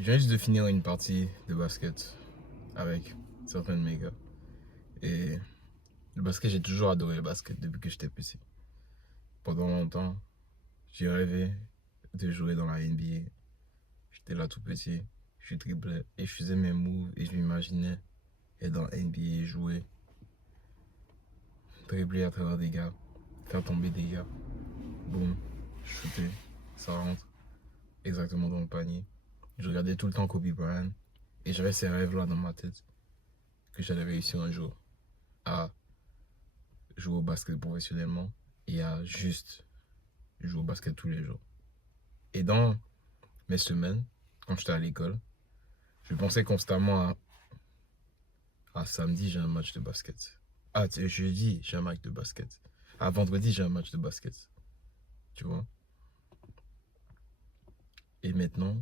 Je viens juste de finir une partie de basket avec certains de mes gars. Et le basket, j'ai toujours adoré le basket depuis que j'étais petit. Pendant longtemps, j'ai rêvé de jouer dans la NBA. J'étais là tout petit, je driblais et je faisais mes moves et je m'imaginais être dans la NBA, jouer, dribbler à travers des gars, faire tomber des gars, boum, shooter, ça rentre exactement dans le panier. Je regardais tout le temps Kobe Bryant et j'avais ces rêves-là dans ma tête que j'allais réussir un jour à jouer au basket professionnellement et à juste jouer au basket tous les jours. Et dans mes semaines, quand j'étais à l'école, je pensais constamment à samedi, j'ai un match de basket. Ah, jeudi, j'ai un match de basket. À vendredi, j'ai un match de basket. Tu vois? Et maintenant,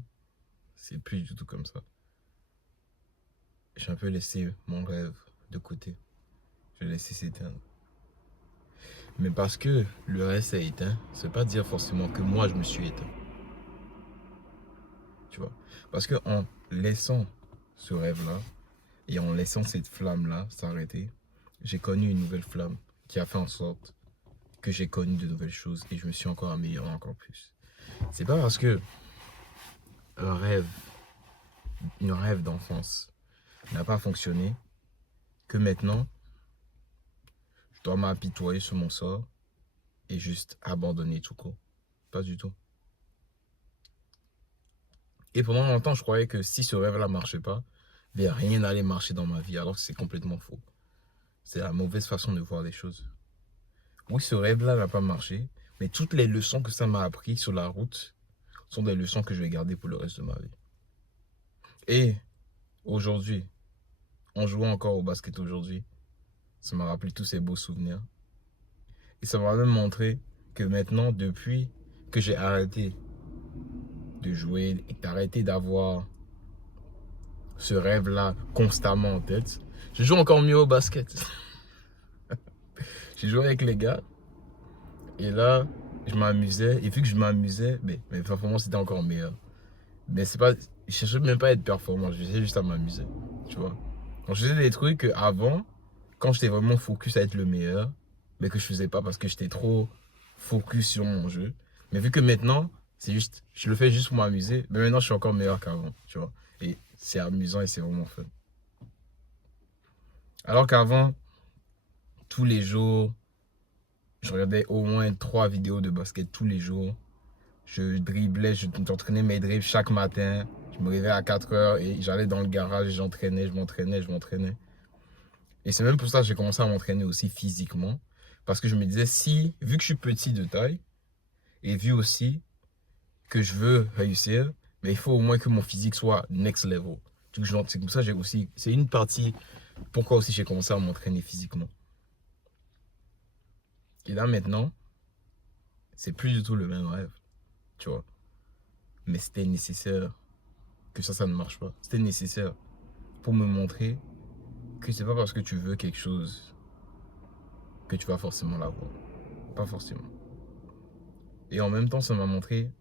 c'est plus du tout comme ça. J'ai un peu laissé mon rêve de côté. Je l'ai laissé s'éteindre. Mais parce que le rêve s'est éteint, ça veut pas dire forcément que moi je me suis éteint. Tu vois? Parce que en laissant ce rêve-là, et en laissant cette flamme-là s'arrêter, j'ai connu une nouvelle flamme qui a fait en sorte que j'ai connu de nouvelles choses et je me suis encore amélioré encore plus. C'est pas parce que un rêve, un rêve d'enfance n'a pas fonctionné que maintenant je dois m'apitoyer sur mon sort et juste abandonner tout court. Pas du tout. Et pendant longtemps, je croyais que si ce rêve-là marchait pas, bien rien n'allait marcher dans ma vie, alors que c'est complètement faux. C'est la mauvaise façon de voir les choses. Oui, ce rêve-là n'a pas marché, mais toutes les leçons que ça m'a appris sur la route sont des leçons que je vais garder pour le reste de ma vie. Et aujourd'hui, en jouant encore au basket aujourd'hui, ça m'a rappelé tous ces beaux souvenirs. Et ça m'a même montré que maintenant, depuis que j'ai arrêté de jouer et arrêté d'avoir ce rêve-là constamment en tête, je joue encore mieux au basket. J'ai joué avec les gars et là, je m'amusais. Et vu que je m'amusais, mes performances étaient encore meilleures. Mais c'est pas, je cherchais même pas à être performant, je cherchais juste à m'amuser. Tu vois. Donc, je faisais des trucs que avant, quand j'étais vraiment focus à être le meilleur, mais que je faisais pas parce que j'étais trop focus sur mon jeu. Mais vu que maintenant, c'est juste, je le fais juste pour m'amuser, mais maintenant je suis encore meilleur qu'avant, tu vois. Et c'est amusant et c'est vraiment fun. Alors qu'avant, tous les jours, je regardais au moins 3 vidéos de basket tous les jours. Je driblais, j'entraînais mes dribbles chaque matin. Je me réveillais à 4 heures et j'allais dans le garage, j'entraînais, je m'entraînais. Et c'est même pour ça que j'ai commencé à m'entraîner aussi physiquement. Parce que je me disais, si, vu que je suis petit de taille, et vu aussi que je veux réussir, mais il faut au moins que mon physique soit next level. C'est pour ça que j'ai aussi, c'est une partie pourquoi aussi j'ai commencé à m'entraîner physiquement. Et là maintenant, c'est plus du tout le même rêve, tu vois. Mais c'était nécessaire que ça ne marche pas. C'était nécessaire pour me montrer que c'est pas parce que tu veux quelque chose que tu vas forcément l'avoir. Pas forcément. Et en même temps, ça m'a montré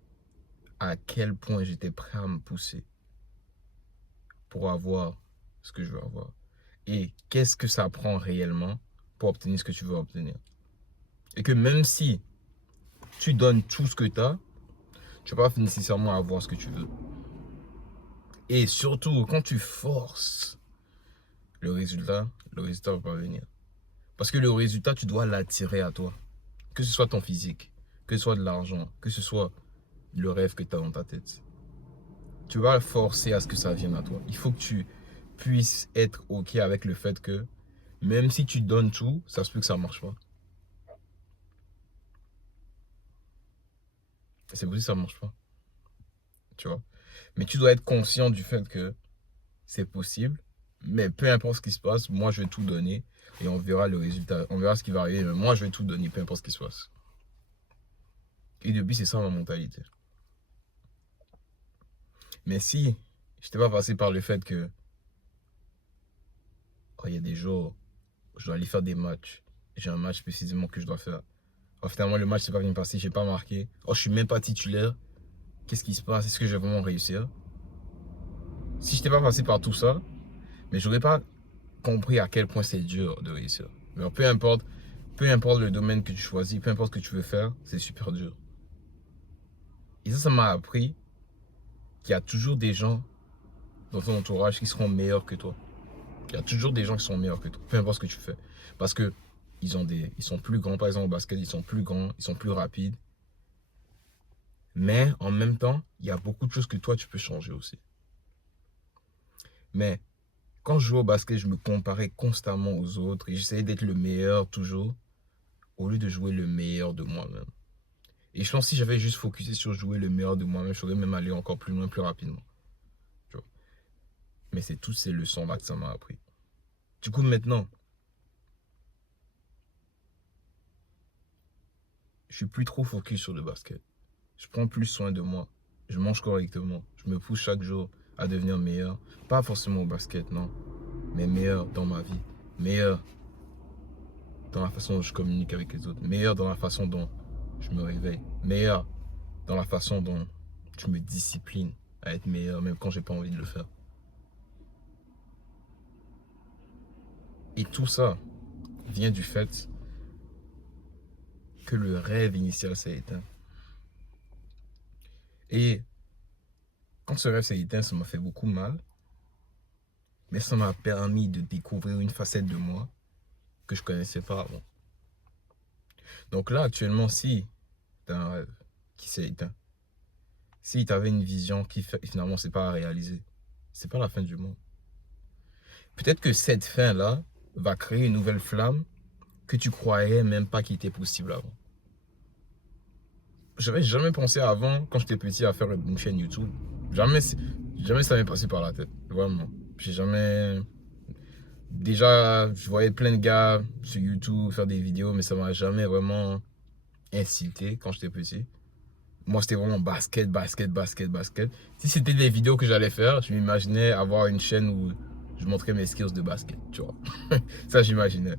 à quel point j'étais prêt à me pousser pour avoir ce que je veux avoir. Et qu'est-ce que ça prend réellement pour obtenir ce que tu veux obtenir. Et que même si tu donnes tout ce que tu as, tu ne vas pas nécessairement avoir ce que tu veux. Et surtout, quand tu forces le résultat va pas venir. Parce que le résultat, tu dois l'attirer à toi. Que ce soit ton physique, que ce soit de l'argent, que ce soit le rêve que tu as dans ta tête. Tu vas forcer à ce que ça vienne à toi. Il faut que tu puisses être OK avec le fait que même si tu donnes tout, ça se peut que ça ne marche pas. C'est possible que ça ne marche pas. Tu vois. Mais tu dois être conscient du fait que c'est possible. Mais peu importe ce qui se passe, moi je vais tout donner et on verra le résultat. On verra ce qui va arriver. Mais moi je vais tout donner, peu importe ce qui se passe. Et depuis, c'est ça ma mentalité. Mais si je n'étais pas passé par le fait que oh, il y a des jours où je dois aller faire des matchs. J'ai un match précisément que je dois faire. Oh, finalement, le match s'est pas bien passé, j'ai pas marqué. Oh, je suis même pas titulaire. Qu'est-ce qui se passe? Est-ce que je vais vraiment réussir? Si je n'étais pas passé par tout ça, mais j'aurais pas compris à quel point c'est dur de réussir. Mais peu importe le domaine que tu choisis, peu importe ce que tu veux faire, c'est super dur. Et ça m'a appris qu'il y a toujours des gens dans ton entourage qui seront meilleurs que toi. Il y a toujours des gens qui sont meilleurs que toi, peu importe ce que tu fais. Parce que ils sont plus grands, par exemple au basket, ils sont plus grands, ils sont plus rapides. Mais en même temps, il y a beaucoup de choses que toi, tu peux changer aussi. Mais quand je jouais au basket, je me comparais constamment aux autres et j'essayais d'être le meilleur toujours, au lieu de jouer le meilleur de moi-même. Et je pense que si j'avais juste focusé sur jouer le meilleur de moi-même, je serais même allé encore plus loin, plus rapidement. Tu vois. Mais c'est toutes ces leçons-là que ça m'a appris. Du coup, maintenant, je suis plus trop focus sur le basket. Je prends plus soin de moi. Je mange correctement. Je me pousse chaque jour à devenir meilleur. Pas forcément au basket, non. Mais meilleur dans ma vie. Meilleur dans la façon dont je communique avec les autres. Meilleur dans la façon dont je me réveille. Meilleur dans la façon dont je me discipline à être meilleur, même quand j'ai pas envie de le faire. Et tout ça vient du fait que le rêve initial s'est éteint. Et quand ce rêve s'est éteint, ça m'a fait beaucoup mal. Mais ça m'a permis de découvrir une facette de moi que je connaissais pas avant. Donc là, actuellement, si tu as un rêve qui s'est éteint, si tu avais une vision qui finalement c'est pas à réaliser, c'est pas la fin du monde. Peut-être que cette fin-là va créer une nouvelle flamme que tu croyais même pas qu'il était possible avant. J'avais jamais pensé avant, quand j'étais petit, à faire une chaîne YouTube. Jamais, jamais ça m'est passé par la tête, vraiment. J'ai jamais. Déjà, je voyais plein de gars sur YouTube faire des vidéos, mais ça m'a jamais vraiment incité quand j'étais petit. Moi, c'était vraiment basket, basket, basket, basket. Si c'était des vidéos que j'allais faire, je m'imaginais avoir une chaîne où je montrais mes skills de basket, tu vois. Ça, j'imaginais.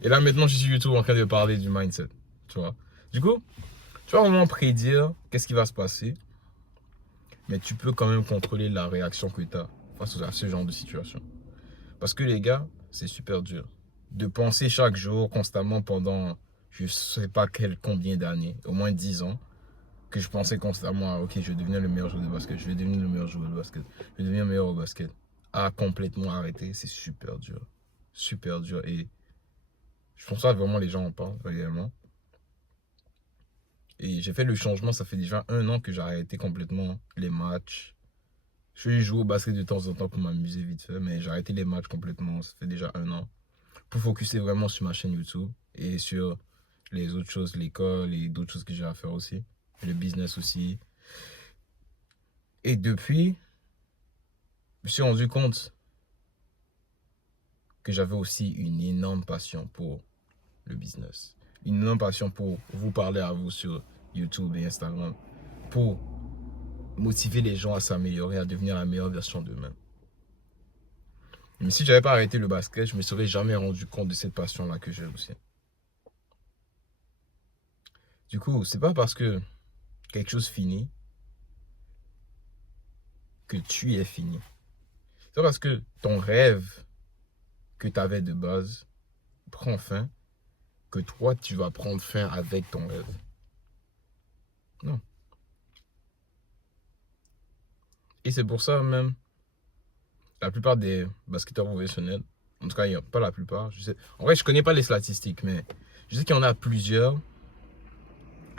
Et là, maintenant, je suis sur YouTube en train de parler du mindset, tu vois. Du coup, tu vas vraiment prédire qu'est-ce qui va se passer, mais tu peux quand même contrôler la réaction que tu as face à ce genre de situation. Parce que les gars, c'est super dur. De penser chaque jour, constamment pendant, je sais pas combien d'années, au moins 10 ans, que je pensais constamment, ok, je vais devenir le meilleur joueur de basket, je vais devenir le meilleur joueur de basket, je vais devenir meilleur au basket. À complètement arrêter, c'est super dur. Super dur. Et je pense que vraiment les gens en parlent réellement. Et j'ai fait le changement, ça fait déjà 1 an que j'ai arrêté complètement les matchs. Je joue au basket de temps en temps pour m'amuser vite fait, mais j'ai arrêté les matchs complètement, ça fait déjà 1 an. Pour focuser vraiment sur ma chaîne YouTube et sur les autres choses, l'école et d'autres choses que j'ai à faire aussi. Le business aussi. Et depuis, je me suis rendu compte que j'avais aussi une énorme passion pour le business. Une énorme passion pour vous parler à vous sur YouTube et Instagram. Pour motiver les gens à s'améliorer, à devenir la meilleure version d'eux-mêmes. Mais si je n'avais pas arrêté le basket, je ne me serais jamais rendu compte de cette passion-là que j'ai aussi. Du coup, c'est pas parce que quelque chose finit que tu es fini. C'est pas parce que ton rêve que tu avais de base prend fin que toi, tu vas prendre fin avec ton rêve. Non. Et c'est pour ça même, la plupart des basketteurs professionnels, en tout cas, il y a pas la plupart, je sais, en vrai, je connais pas les statistiques, mais je sais qu'il y en a plusieurs,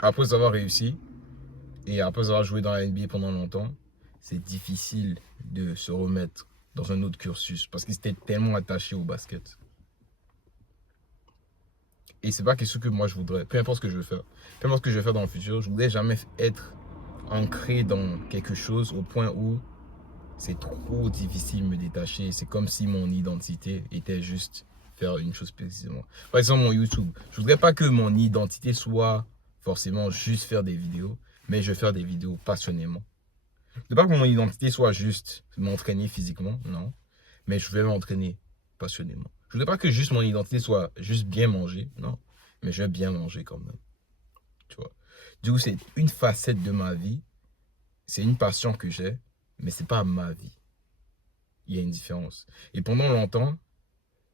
après avoir réussi, et après avoir joué dans la NBA pendant longtemps, c'est difficile de se remettre dans un autre cursus, parce qu'ils étaient tellement attachés au basket. Et c'est pas quelque chose que moi je voudrais, peu importe ce que je veux faire. Peu importe ce que je vais faire dans le futur, je voudrais jamais être ancré dans quelque chose au point où c'est trop difficile de me détacher. C'est comme si mon identité était juste faire une chose précisément. Par exemple, mon YouTube. Je voudrais pas que mon identité soit forcément juste faire des vidéos, mais je vais faire des vidéos passionnément. Je ne veux pas que mon identité soit juste m'entraîner physiquement, non. Mais je vais m'entraîner passionnément. Je ne voudrais pas que juste mon identité soit juste bien manger, non. Mais je vais bien manger quand même. Tu vois. Du coup, c'est une facette de ma vie. C'est une passion que j'ai, mais c'est pas ma vie. Il y a une différence. Et pendant longtemps,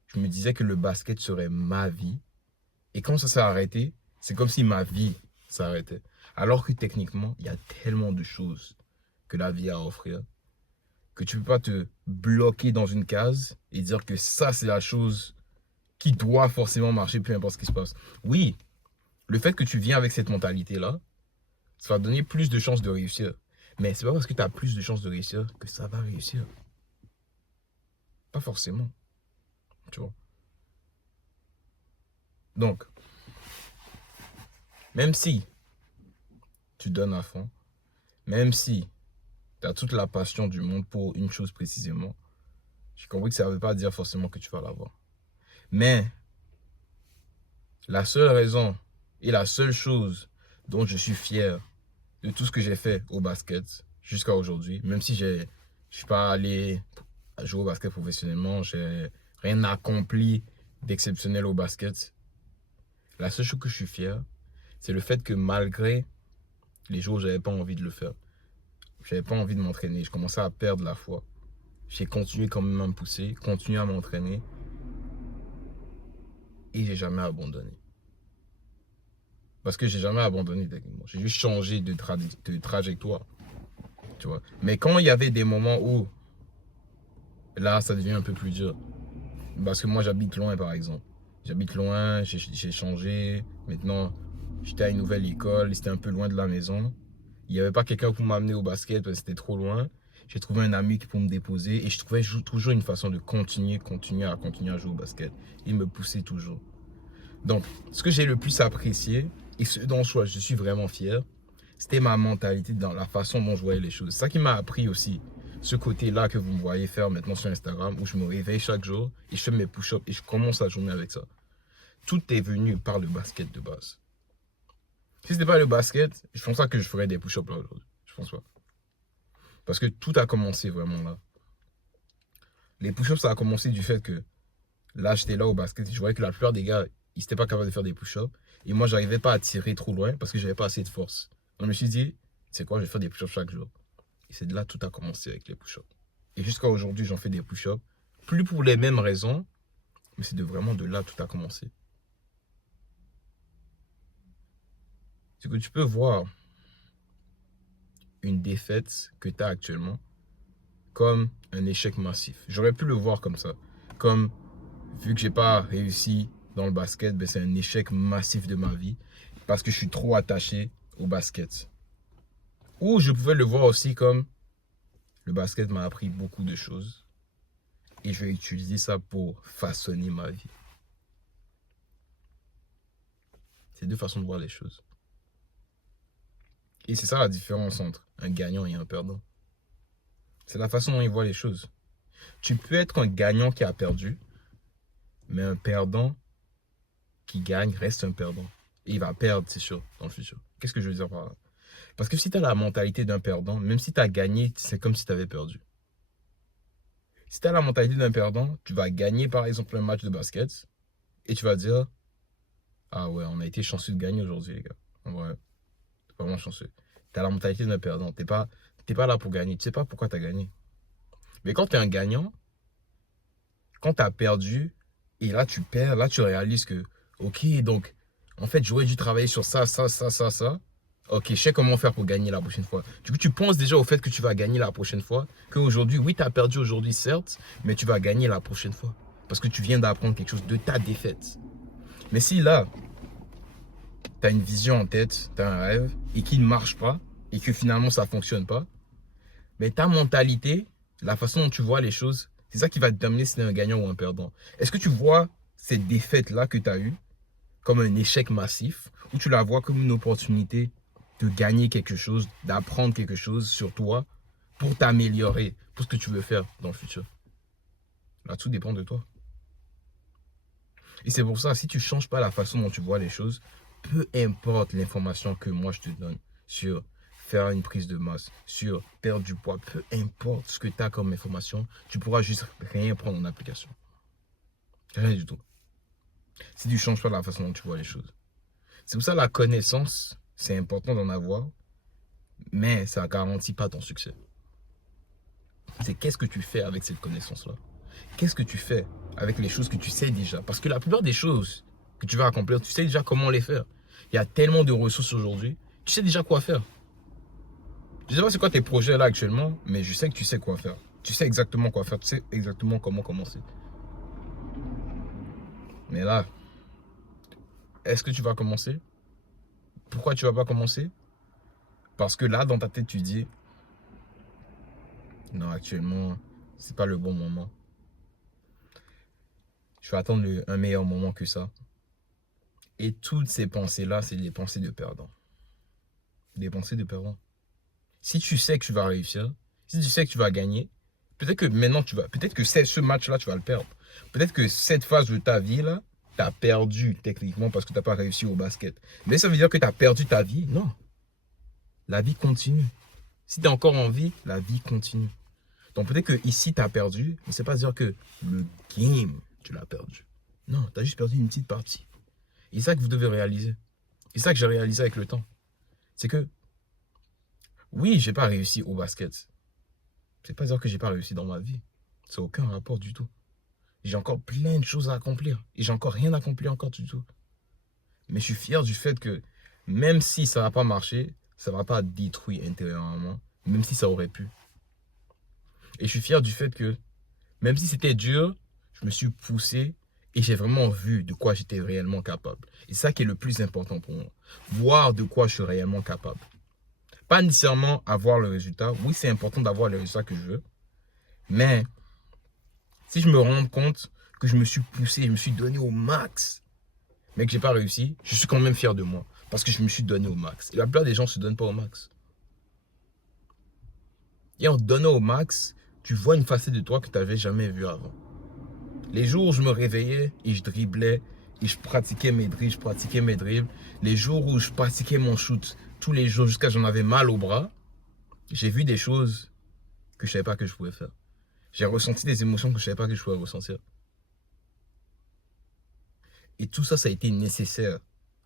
je me disais que le basket serait ma vie. Et quand ça s'est arrêté, c'est comme si ma vie s'arrêtait. Alors que techniquement, il y a tellement de choses que la vie a à offrir que tu ne peux pas te bloquer dans une case et dire que ça, c'est la chose qui doit forcément marcher, peu importe ce qui se passe. Oui, le fait que tu viens avec cette mentalité-là, ça va donner plus de chances de réussir. Mais c'est pas parce que tu as plus de chances de réussir que ça va réussir. Pas forcément. Tu vois. Donc, même si tu donnes à fond, même si tu as toute la passion du monde pour une chose précisément, j'ai compris que ça ne veut pas dire forcément que tu vas l'avoir. Mais la seule raison et la seule chose dont je suis fier de tout ce que j'ai fait au basket jusqu'à aujourd'hui, même si je ne suis pas allé jouer au basket professionnellement, j'ai rien accompli d'exceptionnel au basket. La seule chose que je suis fier, c'est le fait que malgré les jours où j'avais pas envie de le faire, j'avais pas envie de m'entraîner, je commençais à perdre la foi. J'ai continué quand même à me pousser, continué à m'entraîner et j'ai jamais abandonné. Parce que j'ai jamais abandonné techniquement. J'ai juste changé de trajectoire. Tu vois. Mais quand il y avait des moments où là, ça devient un peu plus dur. Parce que moi, j'habite loin, par exemple. J'habite loin, j'ai changé. Maintenant, j'étais à une nouvelle école, c'était un peu loin de la maison. Il n'y avait pas quelqu'un pour m'amener au basket parce que c'était trop loin. J'ai trouvé un ami pour me déposer et je trouvais toujours une façon de continuer à jouer au basket. Il me poussait toujours. Donc, ce que j'ai le plus apprécié et ce dont je suis vraiment fier, c'était ma mentalité dans la façon dont je voyais les choses. C'est ça qui m'a appris aussi ce côté-là que vous me voyez faire maintenant sur Instagram où je me réveille chaque jour et je fais mes push-ups et je commence la journée avec ça. Tout est venu par le basket de base. Si ce n'était pas le basket, je pense pas que je ferais des push-ups là aujourd'hui. Je pense pas. Parce que tout a commencé vraiment là. Les push-ups, ça a commencé du fait que là, j'étais là au basket et je voyais que la plupart des gars, ils n'étaient pas capables de faire des push-ups. Et moi, j'arrivais pas à tirer trop loin parce que j'avais pas assez de force. Donc, je me suis dit, c'est quoi, je vais faire des push-ups chaque jour. Et c'est de là tout a commencé avec les push-ups. Et jusqu'à aujourd'hui, j'en fais des push-ups. Plus pour les mêmes raisons, mais c'est vraiment de là tout a commencé. C'est que tu peux voir une défaite que tu as actuellement comme un échec massif. J'aurais pu le voir comme ça. Comme, vu que j'ai pas réussi dans le basket, ben c'est un échec massif de ma vie. Parce que je suis trop attaché au basket. Ou je pouvais le voir aussi comme, le basket m'a appris beaucoup de choses. Et je vais utiliser ça pour façonner ma vie. C'est deux façons de voir les choses. Et c'est ça la différence entre un gagnant et un perdant. C'est la façon dont ils voient les choses. Tu peux être un gagnant qui a perdu, mais un perdant qui gagne reste un perdant. Et il va perdre, c'est sûr, dans le futur. Qu'est-ce que je veux dire par là? Parce que si tu as la mentalité d'un perdant, même si tu as gagné, c'est comme si tu avais perdu. Si tu as la mentalité d'un perdant, tu vas gagner par exemple un match de basket et tu vas dire, ah ouais, on a été chanceux de gagner aujourd'hui, les gars. En vrai, t'es vraiment chanceux. Tu as la mentalité d'un perdant. T'es pas là pour gagner. Tu sais pas pourquoi tu as gagné. Mais quand tu es un gagnant, quand tu as perdu, et là tu perds, là tu réalises que, ok, donc, en fait, j'aurais dû travailler sur ça, ça, ça, ça, ça. Ok, je sais comment faire pour gagner la prochaine fois. Du coup, tu penses déjà au fait que tu vas gagner la prochaine fois. Qu'aujourd'hui, oui, tu as perdu aujourd'hui, certes, mais tu vas gagner la prochaine fois. Parce que tu viens d'apprendre quelque chose de ta défaite. Mais si là, tu as une vision en tête, tu as un rêve, et qu'il ne marche pas, et que finalement ça ne fonctionne pas, mais ta mentalité, la façon dont tu vois les choses, c'est ça qui va déterminer si tu es un gagnant ou un perdant. Est-ce que tu vois cette défaite-là que tu as eue comme un échec massif ou tu la vois comme une opportunité de gagner quelque chose, d'apprendre quelque chose sur toi pour t'améliorer, pour ce que tu veux faire dans le futur? Là, tout dépend de toi. Et c'est pour ça, si tu ne changes pas la façon dont tu vois les choses, peu importe l'information que moi je te donne sur faire une prise de masse, sur perdre du poids, peu importe ce que tu as comme information, tu pourras juste rien prendre en application. Rien du tout. Si tu ne changes pas la façon dont tu vois les choses. C'est pour ça la connaissance, c'est important d'en avoir, mais ça ne garantit pas ton succès. C'est qu'est-ce que tu fais avec cette connaissance-là? Qu'est-ce que tu fais avec les choses que tu sais déjà? Parce que la plupart des choses que tu vas accomplir, tu sais déjà comment les faire. Il y a tellement de ressources aujourd'hui, tu sais déjà quoi faire. Je ne sais pas c'est quoi tes projets là actuellement, mais je sais que tu sais quoi faire. Tu sais exactement quoi faire, tu sais exactement comment commencer. Mais là, est-ce que tu vas commencer? Pourquoi tu ne vas pas commencer? Parce que là, dans ta tête, tu dis, non, actuellement, c'est pas le bon moment. Je vais attendre un meilleur moment que ça. Et toutes ces pensées-là, c'est des pensées de perdant. Des pensées de perdant. Si tu sais que tu vas réussir, si tu sais que tu vas gagner, peut-être que maintenant peut-être que ce match-là, tu vas le perdre. Peut-être que cette phase de ta vie là, tu as perdu techniquement parce que tu n'as pas réussi au basket. Mais ça veut dire que tu as perdu ta vie? Non. La vie continue. Si tu es encore en vie, la vie continue. Donc peut-être que ici tu as perdu, mais c'est pas dire que le game, tu l'as perdu. Non, tu as juste perdu une petite partie. Et c'est ça que vous devez réaliser. Et c'est ça que j'ai réalisé avec le temps. C'est que oui, j'ai pas réussi au basket. C'est pas dire que j'ai pas réussi dans ma vie. Ça n'a aucun rapport du tout. J'ai encore plein de choses à accomplir. Et j'ai encore rien accompli encore du tout. Mais je suis fier du fait que même si ça va pas marcher, ça va pas détruire intérieurement. Même si ça aurait pu. Et je suis fier du fait que même si c'était dur, je me suis poussé et j'ai vraiment vu de quoi j'étais réellement capable. Et ça qui est le plus important pour moi. Voir de quoi je suis réellement capable. Pas nécessairement avoir le résultat. Oui, c'est important d'avoir le résultat que je veux. Mais si je me rends compte que je me suis poussé, je me suis donné au max, mais que j'ai pas réussi, je suis quand même fier de moi. Parce que je me suis donné au max. Et la plupart des gens ne se donnent pas au max. Et en te donnant au max, tu vois une facette de toi que tu n'avais jamais vue avant. Les jours où je me réveillais et je driblais, et je pratiquais mes dribbles, les jours où je pratiquais mon shoot tous les jours jusqu'à ce que j'en avais mal au bras, j'ai vu des choses que je ne savais pas que je pouvais faire. J'ai ressenti des émotions que je ne savais pas que je pouvais ressentir. Et tout ça, ça a été nécessaire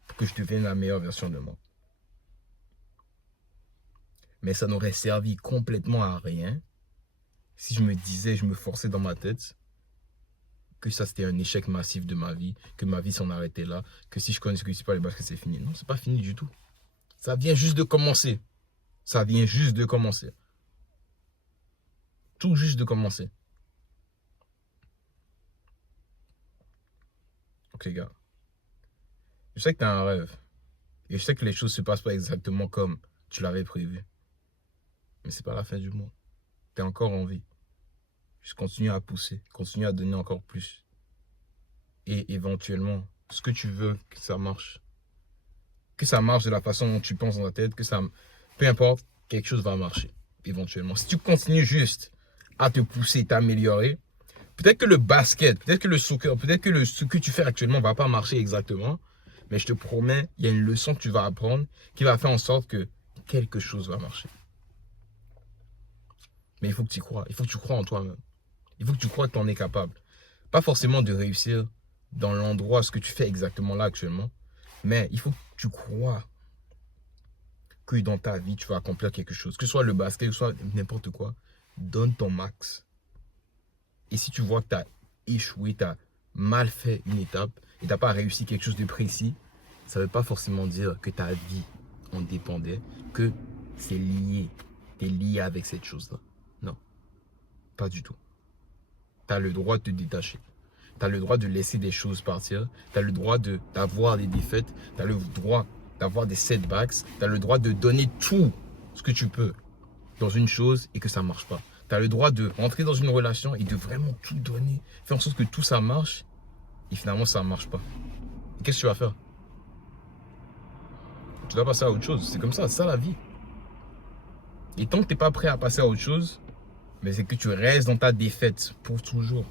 pour que je devienne la meilleure version de moi. Mais ça n'aurait servi complètement à rien si je me disais, je me forçais dans ma tête que ça c'était un échec massif de ma vie, que ma vie s'en arrêtait là, que si je ne connaissais pas les baskets, c'est fini. Non, c'est pas fini du tout. Ça vient juste de commencer. Ça vient juste de commencer. Tout juste de commencer. Ok, gars. Je sais que tu as un rêve. Et je sais que les choses ne se passent pas exactement comme tu l'avais prévu. Mais c'est pas la fin du monde. Tu es encore en vie. Juste continue à pousser. Continue à donner encore plus. Et éventuellement, ce que tu veux, que ça marche. Que ça marche de la façon dont tu penses dans ta tête, que ça... Peu importe, quelque chose va marcher. Éventuellement. Si tu continues juste à te pousser, t'améliorer, peut-être que le basket, peut-être que le soccer, peut-être que ce que tu fais actuellement ne va pas marcher exactement. Mais je te promets, il y a une leçon que tu vas apprendre qui va faire en sorte que quelque chose va marcher. Mais il faut que tu y crois. Il faut que tu crois en toi-même. Il faut que tu crois que tu en es capable. Pas forcément de réussir dans l'endroit, ce que tu fais exactement là actuellement. Mais il faut que tu crois que dans ta vie, tu vas accomplir quelque chose. Que ce soit le basket, que ce soit n'importe quoi. Donne ton max. Et si tu vois que tu as échoué, tu as mal fait une étape et tu n'as pas réussi quelque chose de précis, ça ne veut pas forcément dire que ta vie en dépendait, que c'est lié. Tu es lié avec cette chose-là. Non, pas du tout. Tu as le droit de te détacher. Tu as le droit de laisser des choses partir. Tu as le droit d'avoir des défaites. Tu as le droit d'avoir des setbacks. Tu as le droit de donner tout ce que tu peux dans une chose et que ça ne marche pas. Tu as le droit de rentrer dans une relation et de vraiment tout donner. Faire en sorte que tout ça marche et finalement ça ne marche pas. Qu'est-ce que tu vas faire? Tu dois passer à autre chose. C'est comme ça, c'est ça la vie. Et tant que tu n'es pas prêt à passer à autre chose, mais c'est que tu restes dans ta défaite pour toujours.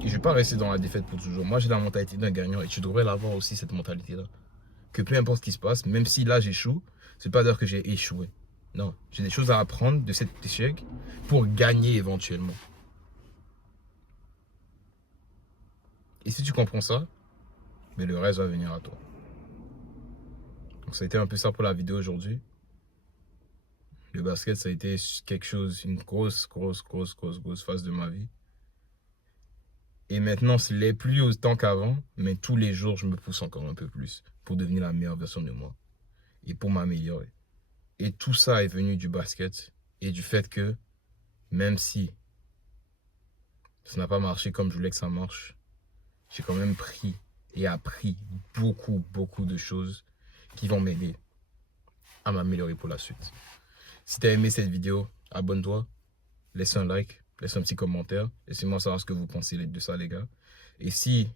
Et je ne vais pas rester dans la défaite pour toujours. Moi, j'ai la mentalité d'un gagnant et tu devrais l'avoir aussi, cette mentalité-là. Que peu importe ce qui se passe, même si là j'échoue, c'est pas dire que j'ai échoué. Non, j'ai des choses à apprendre de cet échec pour gagner éventuellement. Et si tu comprends ça, mais le reste va venir à toi. Donc ça a été un peu ça pour la vidéo aujourd'hui. Le basket, ça a été quelque chose, une grosse phase de ma vie. Et maintenant, ce n'est plus autant qu'avant, mais tous les jours, je me pousse encore un peu plus pour devenir la meilleure version de moi et pour m'améliorer. Et tout ça est venu du basket et du fait que même si ça n'a pas marché comme je voulais que ça marche, j'ai quand même pris et appris beaucoup de choses qui vont m'aider à m'améliorer pour la suite. Si tu as aimé cette vidéo, abonne-toi, laisse un like, laisse un petit commentaire, laissez-moi savoir ce que vous pensez de ça, les gars. Et si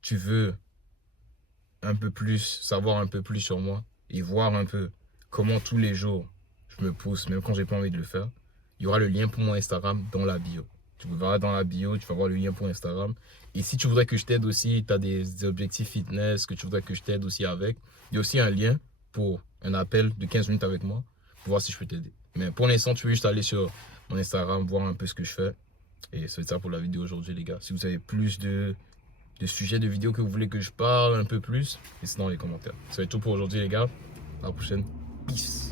tu veux savoir un peu plus sur moi et voir un peu comment tous les jours je me pousse, même quand j'ai pas envie de le faire, il y aura le lien pour mon Instagram dans la bio. Tu verras dans la bio, tu vas voir le lien pour Instagram. Et si tu voudrais que je t'aide aussi, tu as des objectifs fitness que tu voudrais que je t'aide aussi avec, il y a aussi un lien pour un appel de 15 minutes avec moi pour voir si je peux t'aider. Mais pour l'instant, tu veux juste aller sur mon Instagram, voir un peu ce que je fais. Et c'est ça pour la vidéo aujourd'hui, les gars. Si vous avez plus de sujets de vidéos que vous voulez que je parle un peu plus, laissez dans les commentaires. Ça va être tout pour aujourd'hui, les gars. À la prochaine. Peace.